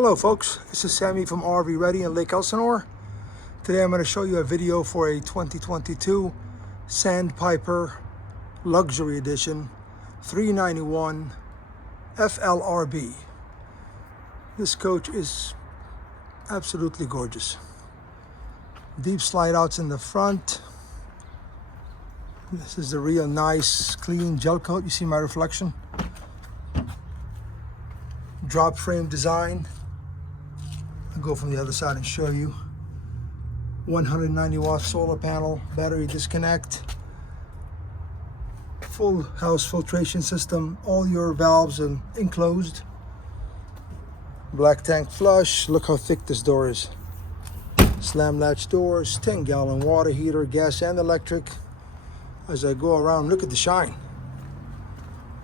Hello folks, this is Sammy from RV Ready in Lake Elsinore. Today I'm going to show you a video for a 2022 Sandpiper Luxury Edition 391 FLRB. This coach is absolutely gorgeous. Deep slide outs in the front. This is a real nice clean gel coat. You see my reflection. Drop frame design. I'll go from the other side and show you. 190 watt solar panel, battery disconnect, full house filtration system, all your valves are enclosed. Black tank flush. Look how thick this door is. Slam latch doors, 10-gallon water heater, gas and electric. As I go around, look at the shine.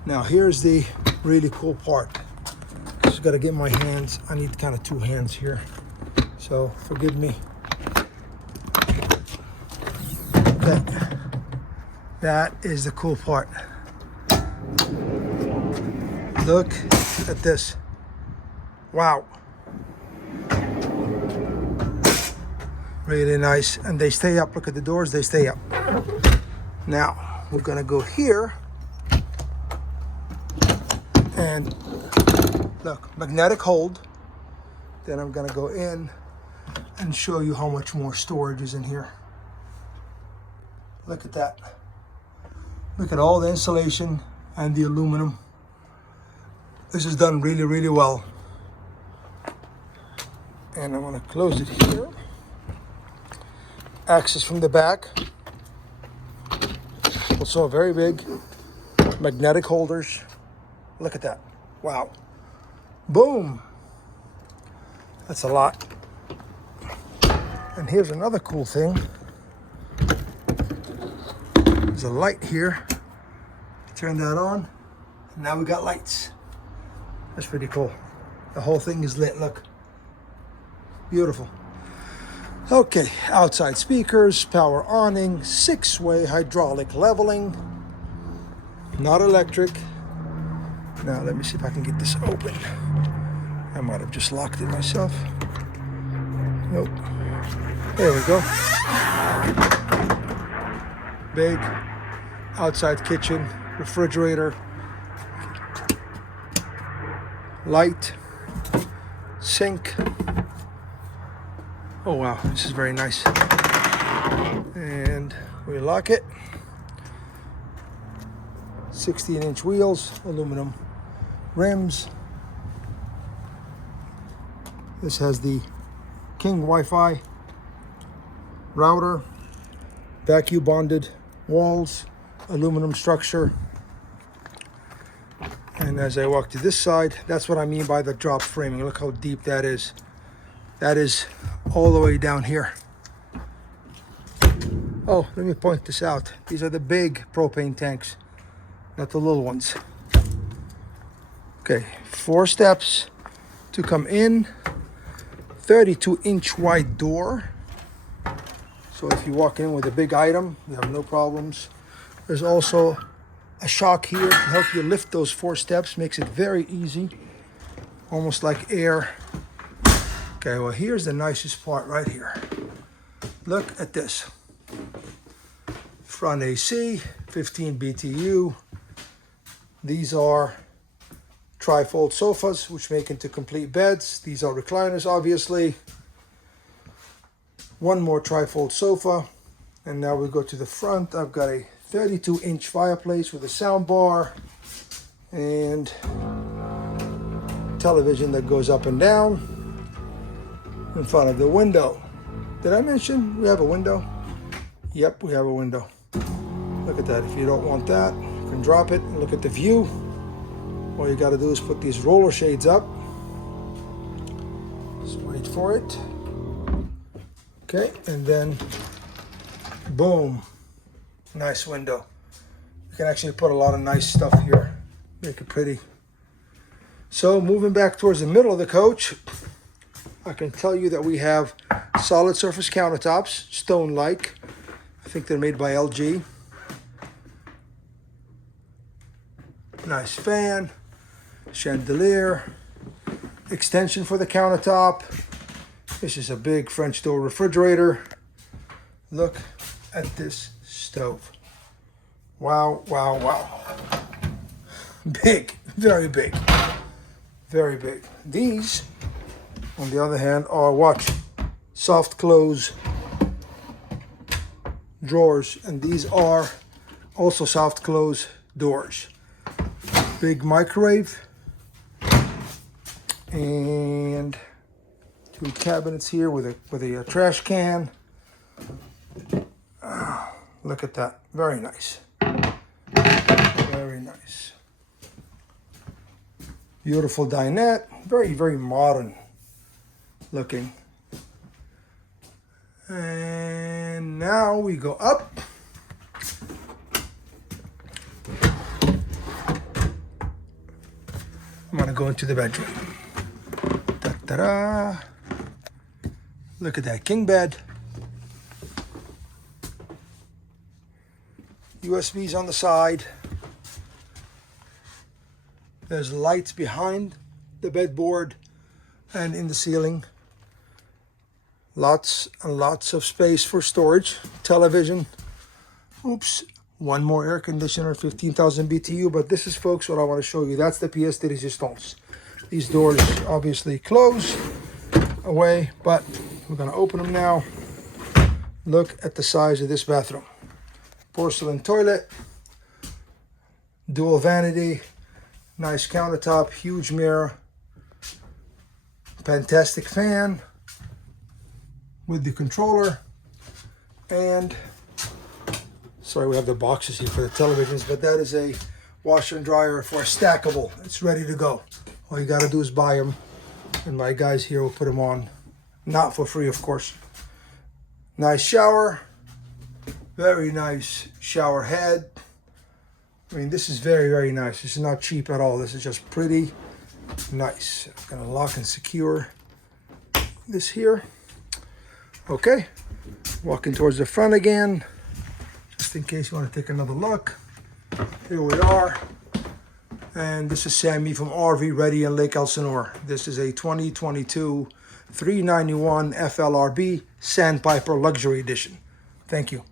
Now here's the really cool part. Just got to get my hands. I need kind of two hands here, so forgive me. Okay, that is the cool part. Look at this. Wow, really nice. And they stay up. Look at the doors, they stay up. Now we're gonna go here and look, magnetic hold. Then I'm gonna go in and show you how much more storage is in here. Look at that. Look at all the insulation and the aluminum. This is done really, really well. And I'm gonna close it here. Access from the back. Also very big. Magnetic holders. Look at that. Wow. Boom. That's a lot. And here's another cool thing. There's a light here. Turn that on. And now we got lights. That's pretty cool. The whole thing is lit. Look. Beautiful. Okay, outside speakers, power awning, 6-way hydraulic leveling. Not electric. Now let me see if I can get this open. I might have just locked it myself. Nope. There we go. Big outside kitchen, refrigerator, light, sink. Oh wow, this is very nice. And we lock it. 16-inch wheels, aluminum rims. This has the King Wi-Fi router, vacuum bonded walls, aluminum structure. And as I walk to this side, that's what I mean by the drop framing. Look how deep that is. That is all the way down here. Oh, let me point this out. These are the big propane tanks, not the little ones. Okay, 4 steps to come in. 32-inch wide door. So if you walk in with a big item, you have no problems. There's also a shock here to help you lift those 4 steps. Makes it very easy. Almost like air. Okay, well here's the nicest part right here. Look at this. Front AC, 15 BTU. These are tri-fold sofas, which make into complete beds. These are recliners, obviously. One more tri-fold sofa. And now we go to the front. I've got a 32-inch fireplace with a sound bar and television that goes up and down in front of the window. Did I mention we have a window? Yep, we have a window. Look at that. If you don't want that, you can drop it and look at the view. All you got to do is put these roller shades up. Just wait for it. Okay, and then boom, nice window. You can actually put a lot of nice stuff here, make it pretty. So moving back towards the middle of the coach, I can tell you that we have solid surface countertops, stone-like. I think they're made by LG. Nice fan, chandelier, extension for the countertop. This is a big French door refrigerator. Look at this stove. Wow, wow, wow. Big, very big, very big. These, on the other hand, are watch, soft close drawers, and these are also soft close doors. Big microwave and two cabinets here with a trash can. Look at that, very nice, very nice. Beautiful dinette, very modern looking. And now we go up. I'm gonna go into the bedroom. Ta-da! Look at that king bed. USBs on the side. There's lights behind the bedboard and in the ceiling. Lots and lots of space for storage. Television. Oops. One more air conditioner, 15,000 BTU. But this is, folks, what I want to show you. That's the pièce de résistance. These doors obviously close away, but we're going to open them now. Look at the size of this bathroom. Porcelain toilet. Dual vanity. Nice countertop. Huge mirror. Fantastic fan with the controller. And sorry, we have the boxes here for the televisions, but that is a washer and dryer for a stackable. It's ready to go. All you got to do is buy them, and my guys here will put them on. Not for free, of course. Nice shower. Very nice shower head. I mean, this is very nice. This is not cheap at all. This is just pretty nice. I'm gonna lock and secure this here. Okay, walking towards the front again, just in case you want to take another look. Here we are. And this is Sammy from RV Ready in Lake Elsinore. This is a 2022 391 FLRB Sandpiper Luxury Edition. Thank you.